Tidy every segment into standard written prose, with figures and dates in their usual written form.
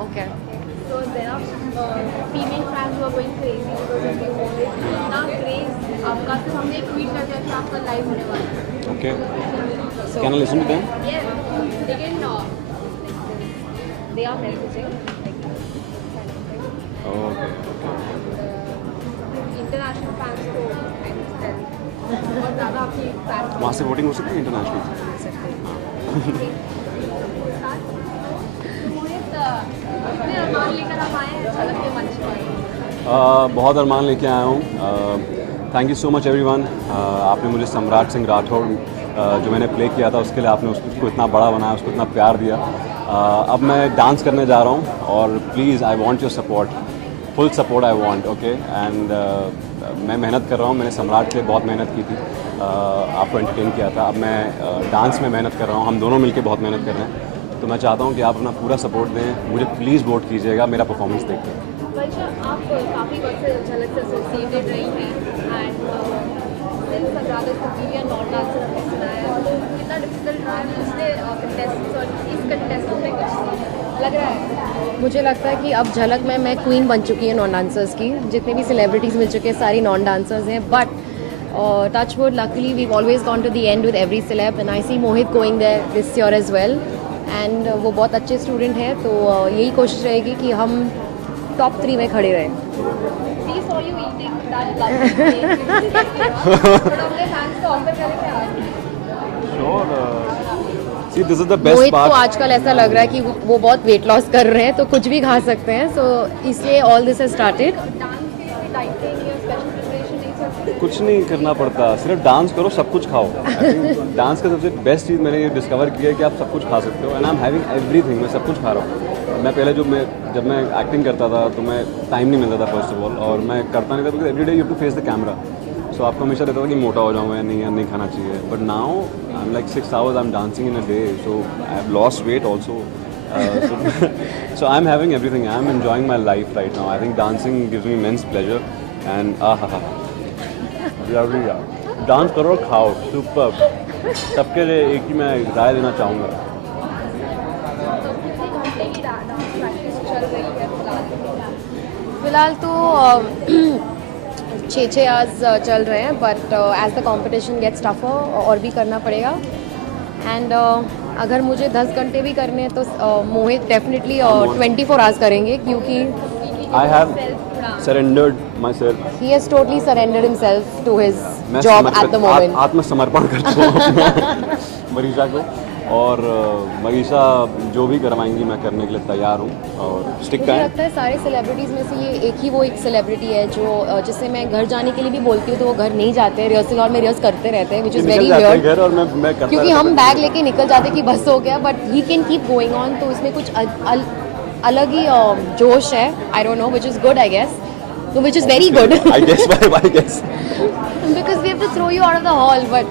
Okay. So there are female fans who are going crazy because of you. इतना craze आपका तो हमने एक tweet कर दिया कि आपका live होने वाला है. Okay. Can I listen to them? Yes. Again, they are messaging. Okay. International fans को I understand. बहुत ज़्यादा आपकी fans. वहाँ से वोटिंग हो सकती है इंटरनेशनल? कितने अरमान लेकर आप आए हैं झलक के मंच पर? बहुत अरमान लेके आया हूँ. Thank you so much everyone. आपने मुझे सम्राट सिंह राठौड़ जो मैंने प्ले किया था उसके लिए आपने उसको इतना बड़ा बनाया, उसको इतना प्यार दिया. अब मैं डांस करने जा रहा हूँ और please I want your support, full support I want. Okay. And मैं मेहनत कर रहा हूँ. मैंने सम्राट के लिए बहुत मेहनत की थी, आपको एंटरटेन किया था. अब मैं डांस में मेहनत कर रहा हूँ. हम दोनों मिलकर बहुत मेहनत कर रहे हैं. तो मैं चाहता हूँ कि आप अपना पूरा सपोर्ट दें. मुझे प्लीज़ वोट कीजिएगा मेरा परफॉर्मेंस देख के. वर्षा, आप काफ़ी वक्त से झलक से एसोसिएटेड रही हैं एंड ज़्यादा सुपीरियर नॉन डांसर हमने सुना है. तो कितना डिफिकल्ट रहा है दूसरे कंटेस्टेंट्स और इस कंटेस्टेंट में कुछ लग रहा है? मुझे लगता है कि अब झलक में मैं क्वीन बन चुकी है नॉन डांसर्स की. जितने भी सेलिब्रिटीज़ मिल चुके हैं सारी नॉन डांसर्स हैं. But touch wood luckily we always gone to the end with every celeb and I see Mohit going there this year as well. And वो बहुत अच्छे स्टूडेंट हैं. तो यही कोशिश रहेगी कि हम टॉप 3 में खड़े रहें. We saw you eating that lovely cake. थोड़ा अपने fans को offer करेंगे आप? Sure. See, this is the best मोहित को part. आजकल ऐसा लग रहा है कि वो बहुत वेट लॉस कर रहे हैं तो कुछ भी खा सकते हैं. सो इसलिए all this has started. Dance के लिए डाइटिंग या स्पेशल प्रिपरेशन नहीं करते? कुछ नहीं करना पड़ता, सिर्फ डांस करो, सब कुछ खाओ. डांस का सबसे बेस्ट चीज़ मैंने ये डिस्कवर किया है कि आप सब कुछ खा सकते हो. And I am having everything. मैं सब कुछ खा रहा हूँ. मैं पहले जब मैं एक्टिंग करता था तो मैं टाइम नहीं मिलता था फर्स्ट ऑफ ऑल. और मैं करता नहीं था because every day you to face the camera. So आपको हमेशा रहता था कि मोटा हो जाऊँ या नहीं खाना चाहिए. But now I am like 6 hours I am dancing in a day. So I have lost weight also. So I'm having everything. I'm enjoying my life right now. I think dancing gives me immense pleasure. And dance करो और खाओ. Super. सबके लिए एक ही मैं राय देना चाहूँगा. फिलहाल तो 6 आवर्स चल रहे हैं. But as the competition gets tougher और भी करना पड़ेगा. एंड अगर मुझे 10 घंटे भी करने हैं तो मोहित डेफिनेटली 24 आवर्स करेंगे क्योंकि I have surrendered myself. he has totally surrendered himself to his job at the moment. आत्मसमर्पण करता हूँ मरीषा को. और मरीषा जो भी करवाएंगी मैं करने के लिए तैयार हूँ. और स्टिक का मुझे लगता है सारे सेलिब्रिटीज़ में से ये एक सेलिब्रिटी है जो जिससे मैं घर जाने के लिए भी बोलती हूँ तो वो घर नहीं जाते. रिहर्सल हॉल में रिहर्स करते रहते हैं विच इज़ वेरी वियर्ड. घर और मैं करता क्योंकि हम बैग लेके निकल जाते कि बस हो गया. But he can keep going on. तो इसमें कुछ अलग ही जोश है. I don't know which is good I guess. Which is very good I guess because we have to throw you out of the hall. But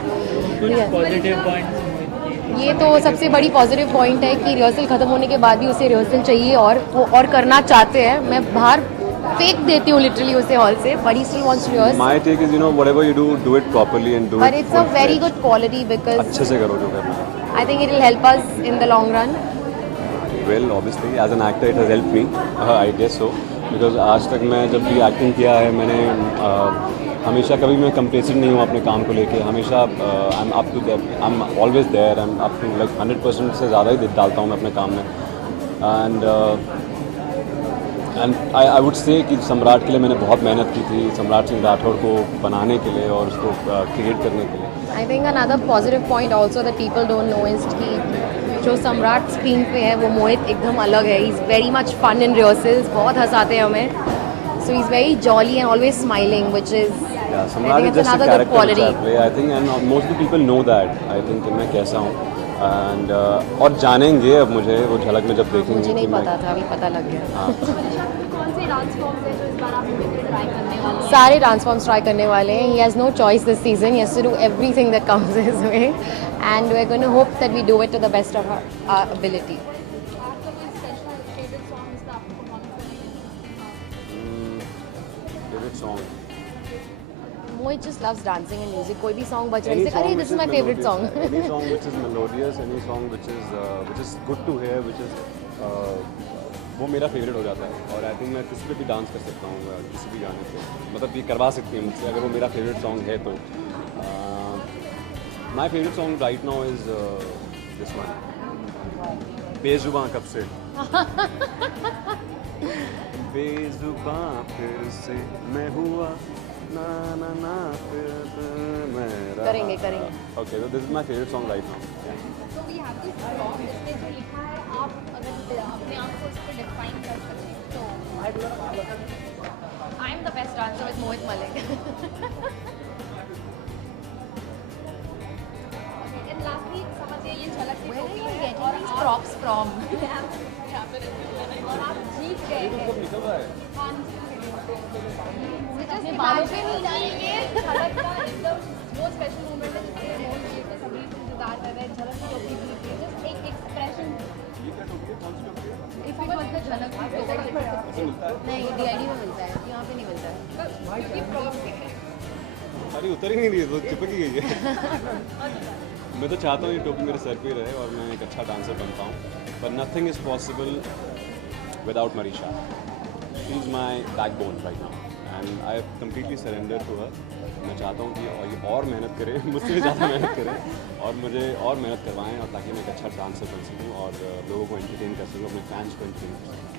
ये तो सबसे बड़ी पॉजिटिव पॉइंट है कि रिहर्सल खत्म होने के बाद भी उसे रिहर्सल चाहिए और वो और करना चाहते हैं. मैं बाहर फेंक देती हूँ लिटरली उसे हॉल से. But he still wants to rehearse. My take is whatever you do it properly and do But it it's a very good quality because अच्छे से करो जो करना है. I think it will help us in the long run. Well, obviously as an actor it has helped me. I guess so because आज तक मैं जब भी एक्टिंग किया है मैंने हमेशा कभी मैं कंप्लेसेंट नहीं हूँ अपने काम को लेके. हमेशा I am up to I am always there. I am up to like 100% से ज़्यादा ही डालता हूँ मैं अपने काम में. एंड आई वुड से कि सम्राट के लिए मैंने बहुत मेहनत की थी. सम्राट सिंह राठौड़ को बनाने के लिए और उसको क्रिएट करने के लिए. I think another positive point also that people don't know is कि जो सम्राट स्क्रीन पे है वो मोहित एकदम अलग है. He's very much fun in rehearsals. बहुत हंसाते हैं हमें. So he's very jolly and always smiling, which is सम्राट is just a character which I play, I think, and most of the people know that. I think कि मैं कैसा हूँ. And और जानेंगे अब मुझे वो झलक में जब देखेंगे. मुझे नहीं पता था, अभी पता लग गया. कौन से डांस फॉर्म्स हैं जो इस बार आप ट्राई करने वाले सारे डांस फॉर्म्स ट्राई करने वाले हैं. He has no choice this season. He has to do everything that comes his way, and we're going to hope that we do it to the best of our ability. आपका कोई special favourite song जिसका आपको performance favourite song Mohit just loves dancing and music. कोई भी song बज रही है, अरे this is my favorite song. Any song which is melodious, any song which is good to hear, which is वो मेरा फेवरेट हो जाता है. और आई थिंक मैं किसी पे भी डांस कर सकता हूँ किसी भी गाने पे, मतलब ये करवा सकती हूँ मुझसे अगर वो मेरा फेवरेट सॉन्ग है तो. My favourite song right now is this one, Bezubaan कब से. बेजुबां फिर से मैं हुआ ना ना ना फिर मैं रहा. करेंगे. Okay, so this is my favorite song right now. तो वी हैव दिस सॉन्ग जिसमें जो लिखा है आप अगर अपने आप को उस पर डिफाइन कर सकें तो I am the best dancer with Mohit Malik. And lastly समझिए ये झलक की Where are टोपी you है getting और these आप props from? यहाँ पे रहते हैं और आप जीत गए हैं. निकल रहा है. हाँ, मुझे अपने बालों पे नहीं डालेंगे. झलक का एकदम वो स्पेशल मोमेंट है जिसके मोहन जी को सभी इंतजार कर रहे हैं. झलक की टोपी जीत गई. जस्ट एक expression. If it was the झलक की टोपी. नहीं, DID में मिलता है, यहाँ पे नहीं मिलता है. क्योंकि प्रॉप है. अरे उतर ही नहीं रही है, तो चिपक ही गई है. मैं तो चाहता हूँ ये टोपी मेरे सर पे ही रहे और मैं एक अच्छा डांसर बन पाऊँ, but nothing is possible without Marisha. She is my backbone right now and I have completely surrendered to her. मैं चाहता हूँ कि ये और मेहनत करे, मुझसे भी ज़्यादा मेहनत करे और मुझे और मेहनत करवाएं और ताकि मैं एक अच्छा डांसर बन सकूँ और लोगों को एंटरटेन कर सकूँ, अपने फैंस को एंटरटेन कर सकूँ.